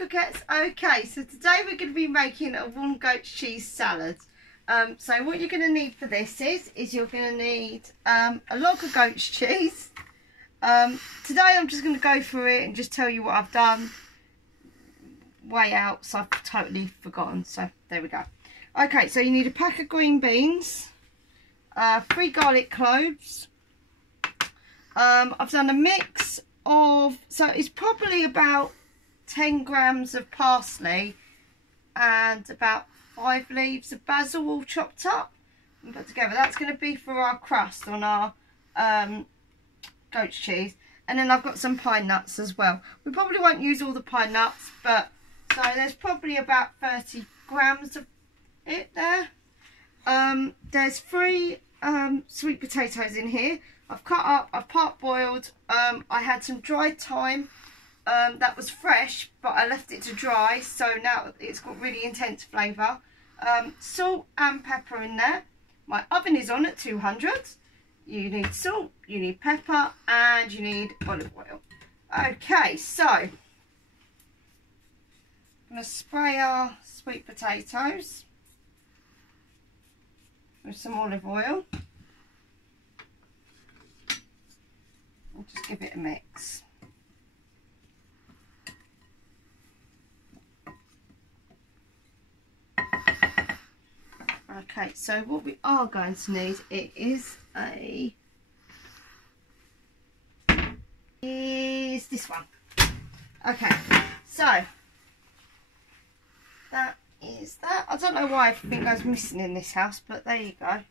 Coquettes. Okay, so today we're going to be making a warm goat cheese salad. So what you're going to need for this is you're going to need a log of goat's cheese. Today I'm just going to go through it and just tell you what I've done. Way out, so I've totally forgotten. So there we go. Okay, so you need a pack of green beans, 3 garlic cloves. I've done a mix of, so it's probably about 10 grams of parsley and about 5 leaves of basil all chopped up and put together. That's going to be for our crust on our goat's cheese. And then I've got some pine nuts as well. We probably won't use all the pine nuts, but so there's probably about 30 grams of it there. There's 3 sweet potatoes in here. I've cut up, I've part-boiled. I had some dried thyme that was fresh, but I left it to dry, so now it's got really intense flavour. Salt and pepper in there. My oven is on at 200. You need salt, you need pepper, and you need olive oil. Okay, so I'm going to spray our sweet potatoes with some olive oil. I'll just give it a mix. Okay, so what we are going to need, is this one. Okay, so that is that. I don't know why everything goes missing in this house, but there you go.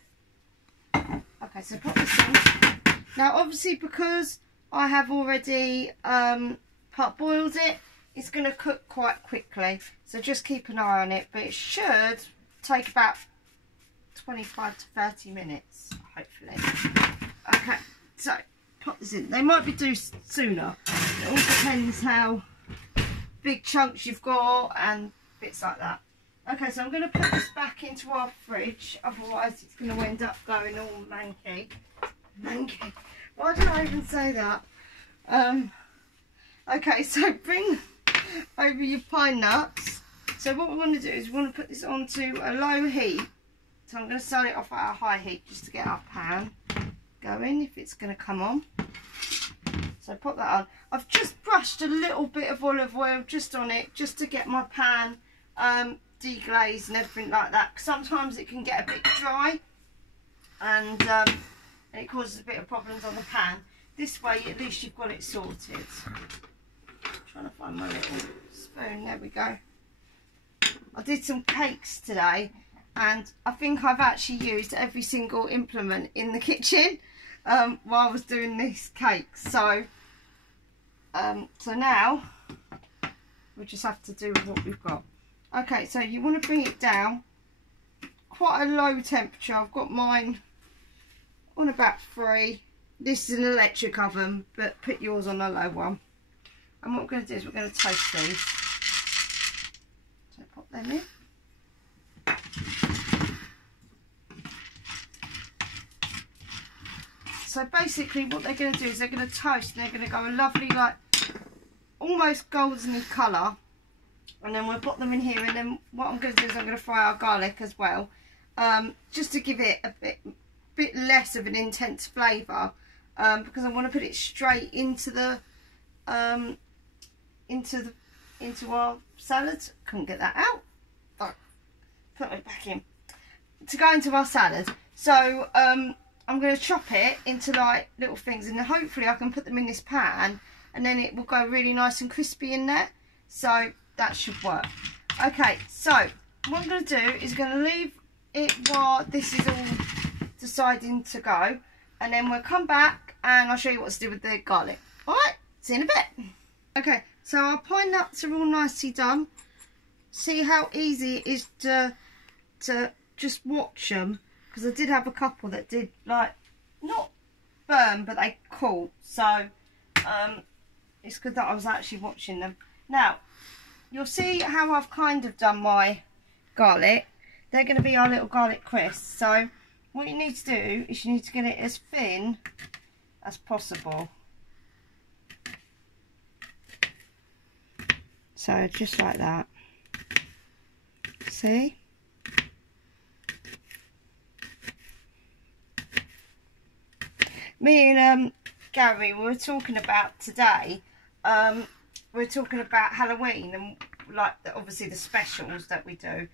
Okay, so put this in. Now obviously because I have already part-boiled it, it's going to cook quite quickly, so just keep an eye on it, but it should take about 25 to 30 minutes, hopefully. Okay, so put this in. They might be due sooner. It all depends how big chunks you've got and bits like that. Okay, so I'm going to put this back into our fridge, otherwise it's going to end up going all manky. Manky. Why did I even say that? Okay, so bring over your pine nuts. So what we want to do is we want to put this onto a low heat. So I'm going to start it off at a high heat just to get our pan going, if it's going to come on. So put that on. I've just brushed a little bit of olive oil just on it, just to get my pan deglazed and everything like that. Sometimes it can get a bit dry and it causes a bit of problems on the pan. This way at least you've got it sorted. I'm trying to find my little spoon. There we go. I did some cakes today and I think I've actually used every single implement in the kitchen while I was doing these cakes. So so now we just have to do with what we've got. Okay, so you want to bring it down quite a low temperature. I've got mine on about 3. This is an electric oven, but put yours on a low one. And what we're going to do is we're going to toast these. So pop them in. So basically what they're going to do is they're going to toast and they're going to go a lovely, like, almost golden colour. And then we'll put them in here, and then what I'm going to do is I'm going to fry our garlic as well. Just to give it a bit less of an intense flavour. Because I want to put it straight into the into our salad. Couldn't get that out. Oh, put it back in to go into our salad. So I'm going to chop it into like little things, and then hopefully I can put them in this pan, and then it will go really nice and crispy in there. So that should work. Okay, so what I'm going to do is going to leave it while this is all deciding to go, and then we'll come back and I'll show you what to do with the garlic. Alright, see you in a bit. Okay, so our pine nuts are all nicely done. See how easy it is to just watch them, because I did have a couple that did, like, not burn, but they caught. So it's good that I was actually watching them. Now you'll see how I've kind of done my garlic. They're going to be our little garlic crisps. So what you need to do is you need to get it as thin as possible. So just like that. See? Me and Gary, we were talking about today, we were talking about Halloween and like obviously the specials that we do,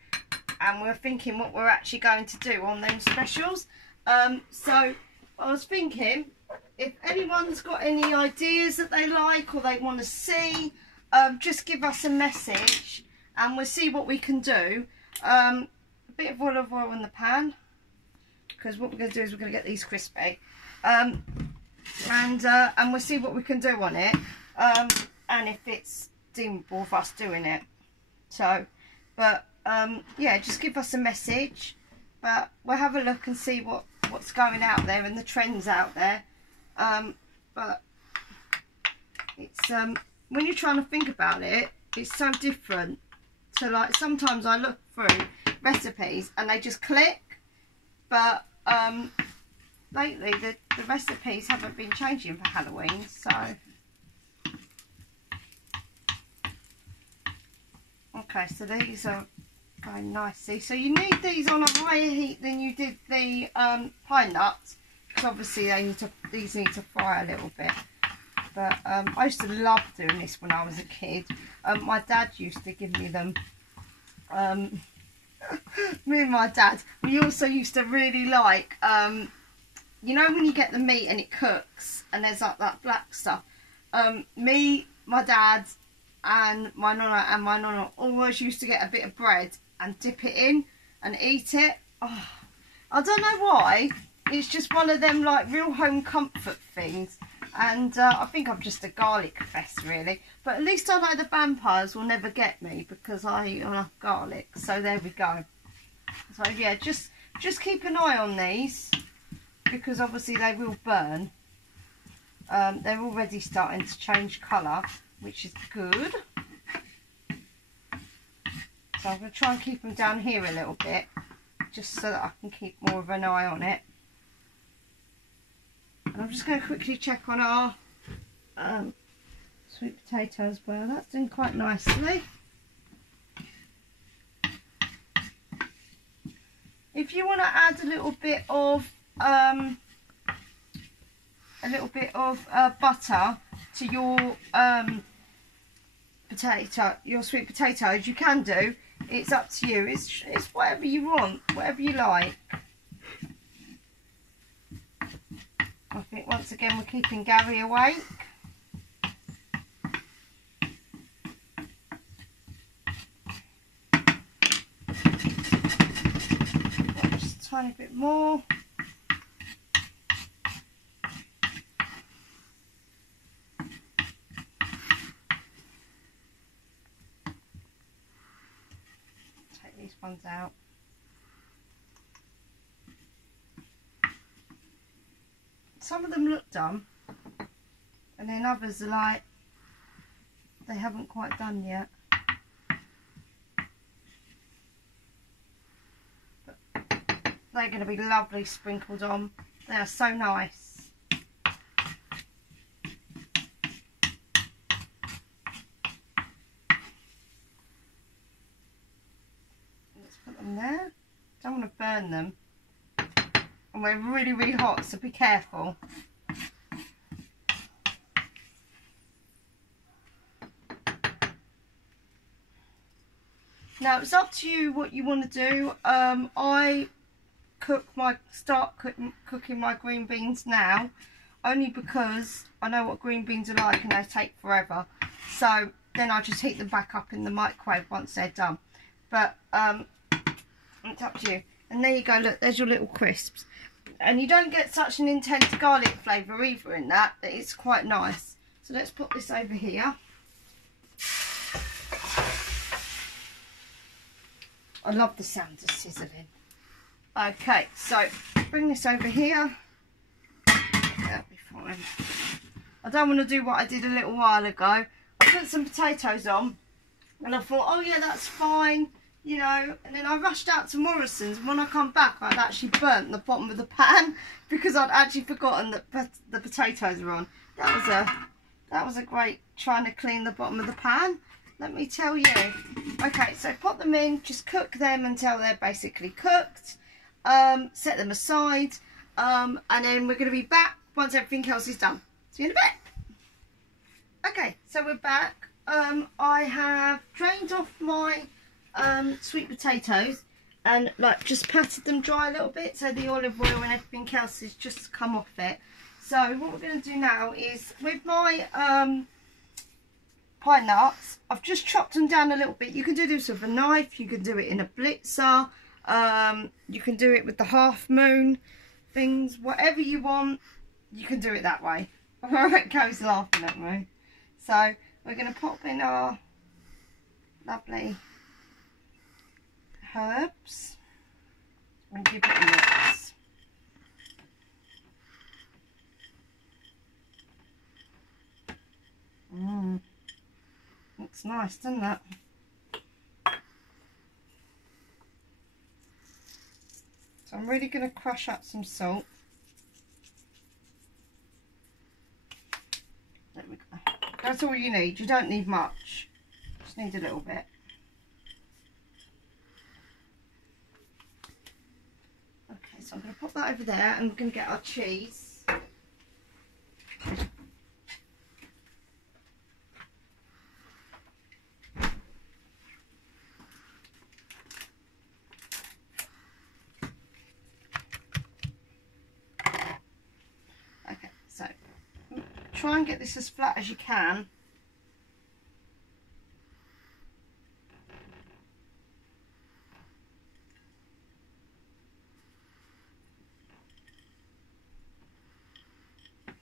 and we're thinking what we're actually going to do on them specials. So I was thinking, if anyone's got any ideas that they like or they want to see, just give us a message and we'll see what we can do. A bit of olive oil in the pan, because what we're going to do is we're going to get these crispy. And we'll see what we can do on it, and if it's deemable for us doing it. So, but yeah, just give us a message, but we'll have a look and see what's going out there and the trends out there. But it's when you're trying to think about it, it's so different. So like sometimes I look through recipes and they just click, but lately the recipes haven't been changing for Halloween, so okay, so these are going nicely. So you need these on a higher heat than you did the pine nuts, because obviously these need to fry a little bit. But I used to love doing this when I was a kid. My dad used to give me them. Me and my dad, we also used to really like you know when you get the meat and it cooks and there's like that black stuff. Me, my dad and my nonna always used to get a bit of bread and dip it in and eat it. Oh, I don't know why, it's just one of them like real home comfort things. And I think I'm just a garlic fest really, but at least I know the vampires will never get me because I eat enough garlic. So there we go. So yeah, just keep an eye on these, because obviously they will burn. They're already starting to change colour, which is good. So I'm going to try and keep them down here a little bit, just so that I can keep more of an eye on it. And I'm just going to quickly check on our sweet potato as well. That's doing quite nicely. If you want to add a little bit of butter to your your sweet potatoes, you can do. It's up to you. It's whatever you want, whatever you like. I think once again we're keeping Gary awake. Just a tiny bit more. Take these ones out. Some of them look done, and then others are like they haven't quite done yet. But they're going to be lovely sprinkled on. They are so nice. Let's put them there. Don't want to burn them. And we're really, really hot, so be careful. Now it's up to you what you want to do. I start cooking my green beans now, only because I know what green beans are like and they take forever. So then I just heat them back up in the microwave once they're done. But it's up to you. And there you go, look, there's your little crisps. And you don't get such an intense garlic flavour either in that. It's quite nice. So let's put this over here. I love the sound of sizzling. Okay, so bring this over here. That'll be fine. I don't want to do what I did a little while ago. I put some potatoes on and I thought, oh yeah, that's fine. You know, and then I rushed out to Morrison's, and when I come back I'd actually burnt the bottom of the pan because I'd actually forgotten that the potatoes were on. That was a great trying to clean the bottom of the pan. let me tell you. Okay, so pop them in, just cook them until they're basically cooked. Set them aside, and then we're going to be back once everything else is done. See you in a bit. Okay, so we're back. I have drained off my sweet potatoes and like just patted them dry a little bit, so the olive oil and everything else has just come off it. So what we're going to do now is, with my pine nuts, I've just chopped them down a little bit. You can do this with a knife, you can do it in a blitzer, you can do it with the half moon things, whatever you want, you can do it that way. It goes laughing at me. So we're going to pop in our lovely herbs and give it a mix. Looks nice, doesn't it? So I'm really going to crush up some salt. There we go. That's all you need. You don't need much. Just need a little bit. Okay, so I'm going to pop that over there, and we're going to get our cheese. Okay, so try and get this as flat as you can.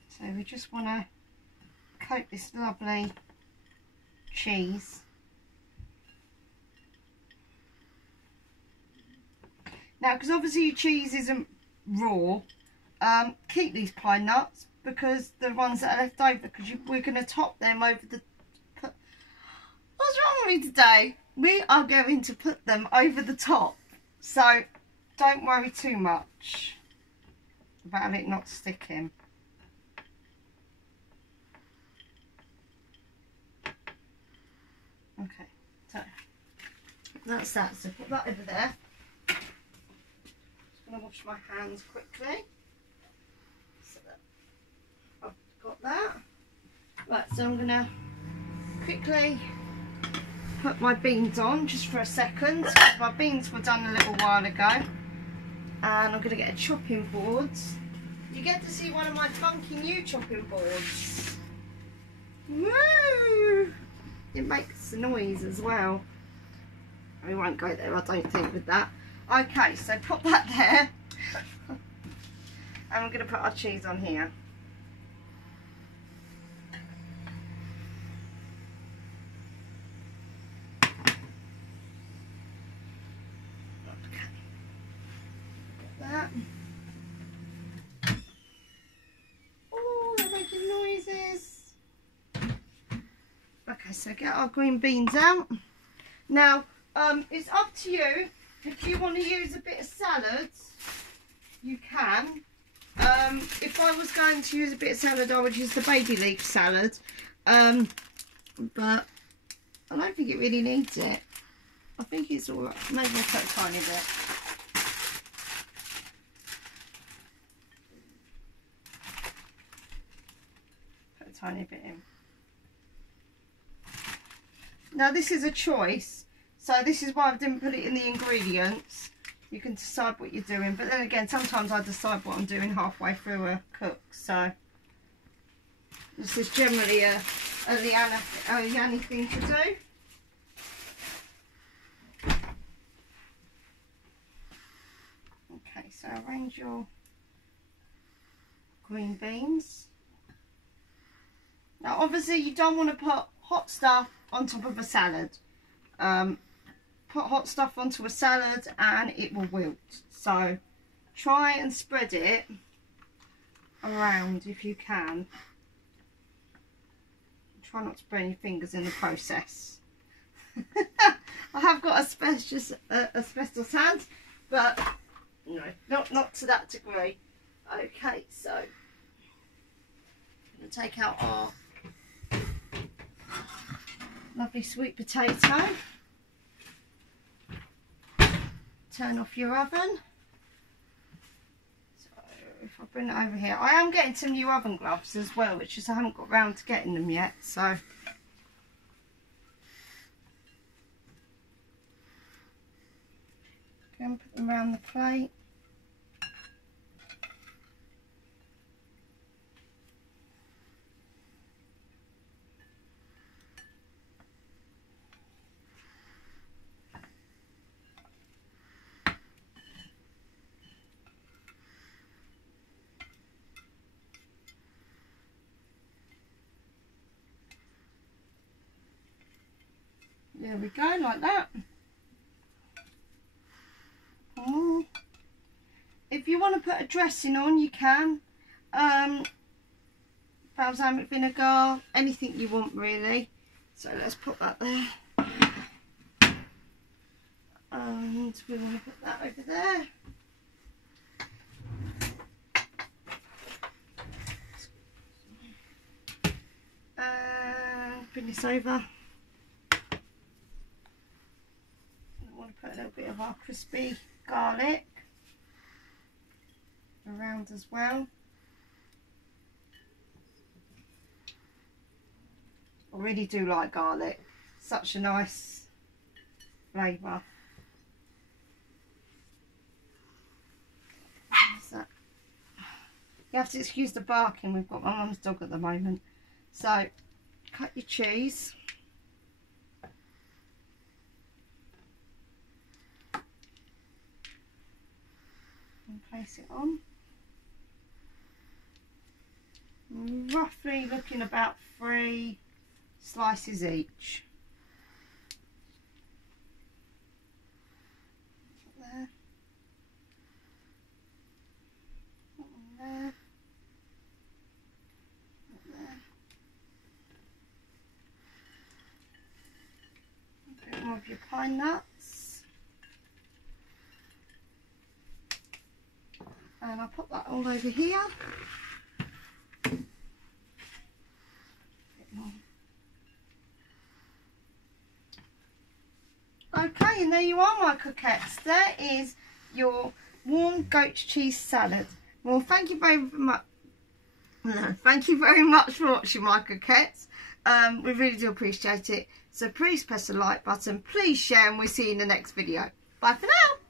So we just want to coat this lovely cheese. Now, because obviously your cheese isn't raw, keep these pine nuts, because the ones that are left over, because we're going to top them over the... What's wrong with me today? We are going to put them over the top. So don't worry too much about it not sticking. Okay, so that's that. So put that over there. Just going to wash my hands quickly. So that I've got that. Right, so I'm going to quickly put my beans on just for a second. My beans were done a little while ago. And I'm going to get a chopping board. You get to see one of my funky new chopping boards. Woo! It makes a noise as well. We won't go there, I don't think, with that. Okay, so pop that there. And we're going to put our cheese on here. Okay. Get that. Oh, they're making noises. Okay, so get our green beans out. Now, it's up to you. If you want to use a bit of salad, you can. If I was going to use a bit of salad, I would use the baby leaf salad. But I don't think it really needs it. I think it's all right. Maybe I'll put a tiny bit. Put a tiny bit in. Now this is a choice, so this is why I didn't put it in the ingredients. You can decide what you're doing, but then again, sometimes I decide what I'm doing halfway through a cook, so this is generally a Yanni thing to do. Okay, so arrange your green beans. Now obviously you don't want to put hot stuff on top of a salad. Put hot stuff onto a salad and it will wilt. So try and spread it around if you can. Try not to burn your fingers in the process. I have got asbestos hands, but no, not to that degree. Okay, so I'm going to take out our lovely sweet potato. Turn off your oven. So if I bring it over here, I am getting some new oven gloves as well, which is I haven't got round to getting them yet. So go and put them around the plate. There we go, like that. Oh. If you want to put a dressing on, you can. Balsamic vinegar, anything you want really. So let's put that there. And we want to put that over there. Bring this over. Put a little bit of our crispy garlic around as well. I really do like garlic, such a nice flavour. So, you have to excuse the barking, we've got my mum's dog at the moment. So cut your cheese. Place it on. Roughly looking about 3 slices each. There. There. There. A bit more of your pine nuts. And I'll put that all over here. Okay, and there you are, my coquettes. There is your warm goat cheese salad. Well, thank you very much. Thank you very much for watching, my coquettes. We really do appreciate it. So please press the like button, please share, and we'll see you in the next video. Bye for now.